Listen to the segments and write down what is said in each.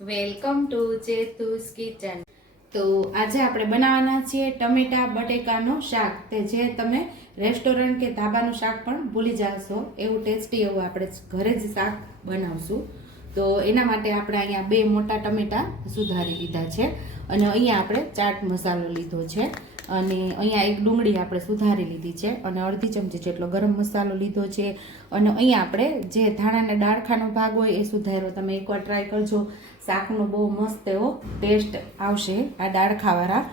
Welcome to ચેતુસ kitchen. તો આજે આપણે બનાવવાના છીએ ટમેટા બટેકાનું શાક, તે જે તમે રેસ્ટોરન્ટ કે ધાબાનું શાક પણ ભૂલી જશો એવું ટેસ્ટી એવું આપણે ઘરે જ શાક બનાવશું। તો એના માટે આપણે અહીંયા 2 મોટા ટમેટા સુધારી લીધા છે અને અહીંયા આપણે ચાટ મસાલો લીધો છે અને અહીંયા એક ડુંગળી આપણે સુધારી લીધી છે અને અડધી ચમચી જેટલો ગરમ મસાલો લીધો છે અને અહીંયા આપણે જે ધાણાના ડાળખાનો ભાગ હોય એ સુધાર્યો। તમે એકવાર ટ્રાય કરજો, શાકનો બહુ મસ્ત એવો ટેસ્ટ આવશે। આ ડાળખાવાળા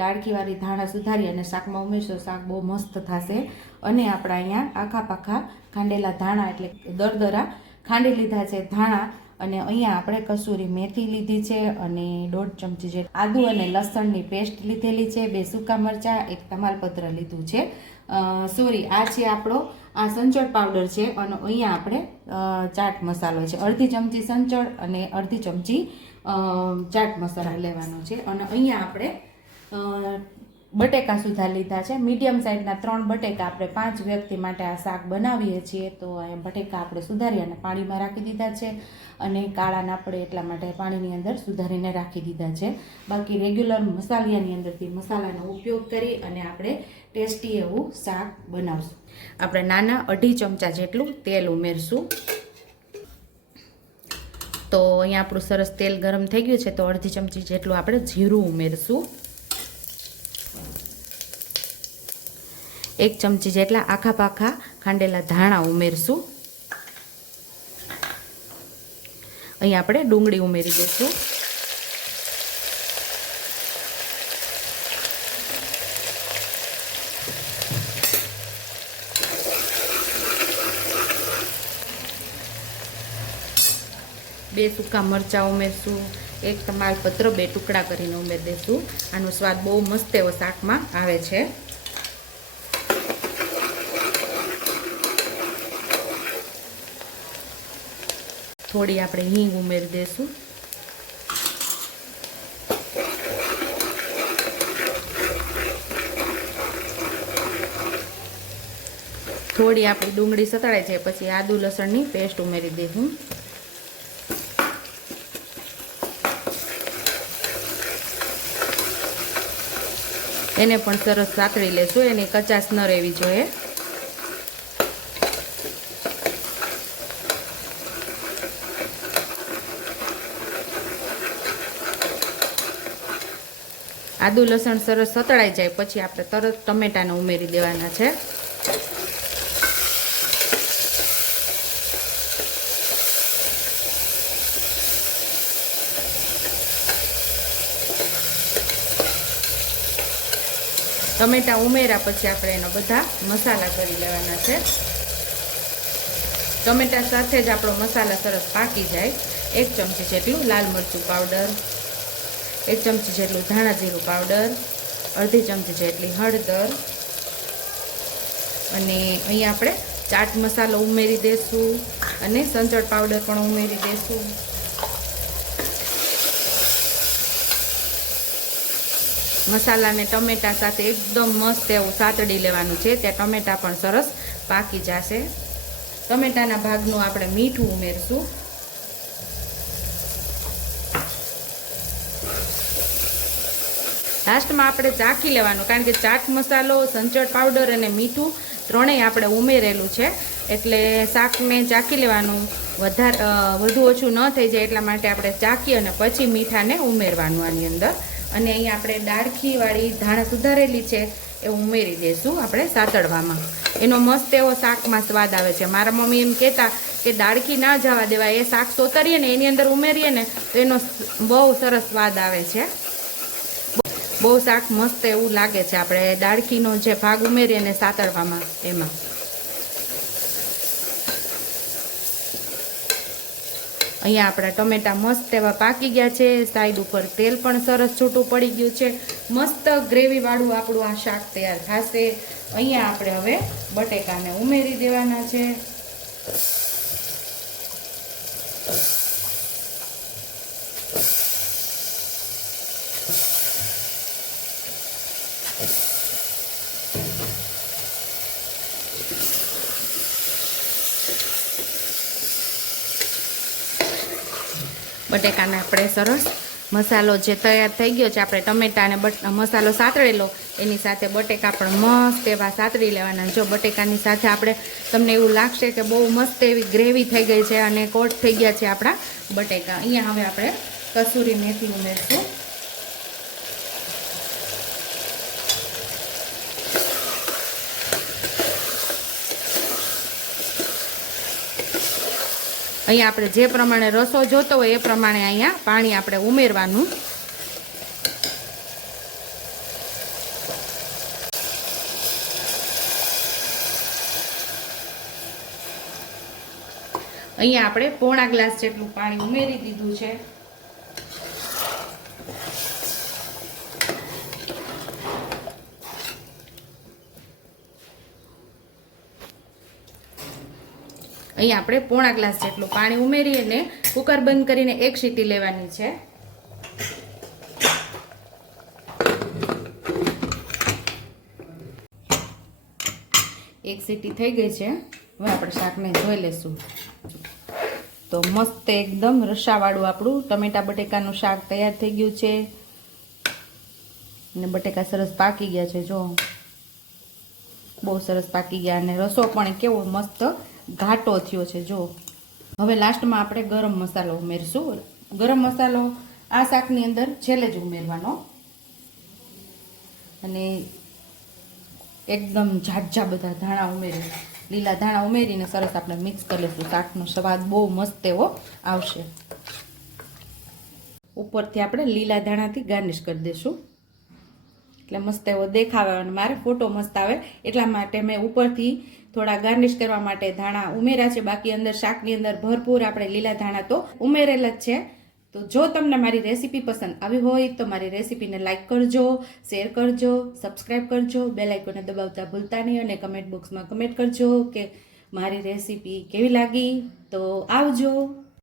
ડાળખીવાળી ધાણા સુધારી અને શાકમાં ઉમેરશો, શાક બહુ મસ્ત થશે। અને આપણે અહીંયા આખા પાખા ખાંડેલા ધાણા એટલે દરદરા ખાંડી લીધા છે ધાણા અને અહીંયા આપણે કસૂરી મેથી લીધી છે અને 1.5 ચમચી જેટલી આદુ અને લસણની પેસ્ટ લીધેલી છે, 2 સૂકા મરચાં, 1 તમાલપત્ર લીધું છે। આ છે આપણો આ સંચળ પાવડર છે અને અહીંયા આપણે ચાટ મસાલો છે, અડધી ચમચી સંચળ અને અડધી ચમચી ચાટ મસાલા લેવાનો છે। અને અહીંયા આપણે બટેકા સુધાર લીધા છે, મીડિયમ સાઇઝના 3 બટેકા આપણે 5 વ્યક્તિ માટે આ શાક બનાવીએ છીએ। તો અહીંયા બટેકા આપણે સુધારી અને પાણીમાં રાખી દીધા છે અને કાળા ના પડે એટલા માટે પાણીની અંદર સુધારીને રાખી દીધા છે। બાકી રેગ્યુલર મસાલિયાની અંદરથી મસાલાનો ઉપયોગ કરી અને આપણે ટેસ્ટી એવું શાક બનાવશું। આપણે નાના 2.5 ચમચા જેટલું તેલ ઉમેરશું। તો અહીંયા આપણું સરસ તેલ ગરમ થઈ ગયું છે, તો 1/2 ચમચી જેટલું આપણે જીરું ઉમેરશું। 1 ચમચી જેટલા આખા પાખા ખાંડેલા ધાણા ઉમેરશું। અહીં આપણે ડુંગળી ઉમેરી દઈશું। બે સૂકા મરચાં ઉમેરશું, 1 તમાલપત્ર 2 ટુકડા કરીને ઉમેરી દઈશું। આનો સ્વાદ બહુ મસ્ત એવો શાકમાં આવે છે। થોડી આપણે હિંગ ઉમેરી દઈશું। થોડી આપણી ડુંગળી સતળાઈ જાય પછી આદુ લસણની પેસ્ટ ઉમેરી દઈશું। એને પણ સરસ સાતળી લેશું, એની કચાશ ન રહેવી જોઈએ। આદુ લસણ સરસ સતળાઈ જાય પછી આપણે તરત ટમેટાને ઉમેરી દેવાના છે। ટમેટા ઉમેર્યા પછી આપણે એનો બધા મસાલા કરી લેવાના છે। ટમેટા સાથે જ આપણો મસાલા સરસ પાકી જાય, 1 ચમચી જેટલું લાલ મરચું પાવડર, 1 ચમચી જેટલું ધાણા જીરું પાવડર, અડધી ચમચી જેટલી હળદર અને અહીં આપણે ચાટ મસાલો ઉમેરી દઈશું અને સંચળ પાવડર પણ ઉમેરી દઈશું। મસાલાને ટમેટા સાથે એકદમ મસ્ત એવું સાતડી લેવાનું છે, ત્યાં ટમેટા પણ સરસ પાકી જશે। ટમેટાના ભાગનું આપણે મીઠું ઉમેરશું। લાસ્ટમાં આપણે ચાખી લેવાનું, કારણ કે ચાટ મસાલો, સંચળ પાવડર અને મીઠું ત્રણેય આપણે ઉમેરેલું છે એટલે શાકને ચાખી લેવાનું, વધુ ઓછું ન થઈ જાય એટલા માટે આપણે ચાખી અને પછી મીઠાને ઉમેરવાનું આની અંદર। અને અહીં આપણે ડાળખીવાળી ધાણા સુધારેલી છે એ ઉમેરી દઈશું આપણે સાતળવામાં, એનો મસ્ત એવો શાકમાં સ્વાદ આવે છે। મારા મમ્મી એમ કહેતા કે ડાળખી ના જવા દેવાય, એ શાક સોતરીએ ને એની અંદર ઉમેરીએ ને તો એનો બહુ સરસ સ્વાદ આવે છે, બહુ શાક મસ્ત એવું લાગે છે આપણે ડાળખીનો જે ભાગ ઉમેરીએ ને સાતળવામાં એમાં। અહીંયા આપણા ટમેટા મસ્ત એવા પાકી ગયા છે, સાઈડ ઉપર તેલ પણ સરસ છૂટું પડી ગયું છે, મસ્ત ગ્રેવીવાળું આપણું આ શાક તૈયાર થશે। અહીંયા આપણે હવે બટેકાને ઉમેરી દેવાના છે। બટેકાને આપણે સરસ મસાલો જે તૈયાર થઈ ગયો છે, આપણે ટમેટા અને મસાલો સાતળેલો એની સાથે બટેકા પણ મસ્ત એવા સાતળી લેવાના. જો બટેકાની સાથે આપણે તમને એવું લાગશે કે બહુ મસ્ત એવી ગ્રેવી થઈ ગઈ છે અને કોટ થઈ ગયા છે આપણા બટેકા. અહીંયા હવે આપણે કસૂરી મેથી ઉમેરશું. અહીંયા આપણે જે પ્રમાણે રસો જોતો હોય એ પ્રમાણે અહીંયા પાણી આપણે ઉમેરવાનું. અહીંયા આપણે પોણા ગ્લાસ જેટલું પાણી ઉમેરી દીધું છે. અહીંયા આપણે પોણા ગ્લાસ જેટલું પાણી ઉમેરી અને કુકર બંધ કરીને એક સીટી લેવાની છે. એક સીટી થઈ ગઈ છે. હવે આપણે શાકને જોઈ લેશું. તો મસ્ત એકદમ રસાવાળું આપણું ટમેટા બટેકાનું શાક તૈયાર થઈ ગયું છે અને બટેકા સરસ પાકી ગયા છે. જો બહુ સરસ પાકી ગયા અને રસો પણ કેવો મસ્ત ઘાટો થયો છે. જો હવે લાસ્ટમાં આપણે ગરમ મસાલો ઉમેરશું. ગરમ મસાલો આ શાકની અંદર છેલ્લે જ ઉમેરવાનો અને એકદમ ઝાઝા બધા ધાણા ઉમેરી, લીલા ધાણા ઉમેરીને સરસ આપણે મિક્સ કરી લઈશું. શાકનો સ્વાદ બહુ મસ્ત એવો આવશે. ઉપરથી આપણે લીલા ધાણાથી ગાર્નિશ કરી દઈશું એટલે મસ્ત એવો દેખાવ આવે અને મારે ફોટો મસ્ત આવે એટલા માટે મેં ઉપરથી થોડા ગાર્નિશ કરવા માટે ધાણા ઉમેર્યા છે. બાકી અંદર શાકની અંદર ભરપૂર આપણે લીલા ધાણા તો ઉમેરેલા જ છે. તો જો તમને મારી રેસીપી પસંદ આવી હોય તો મારી રેસીપીને લાઇક કરજો, શેર કરજો, સબસ્ક્રાઈબ કરજો, બેલ આઇકોનને દબાવતા ભૂલતા નહીં અને કમેન્ટ બોક્સમાં કમેન્ટ કરજો કે મારી રેસીપી કેવી લાગી. તો આવજો.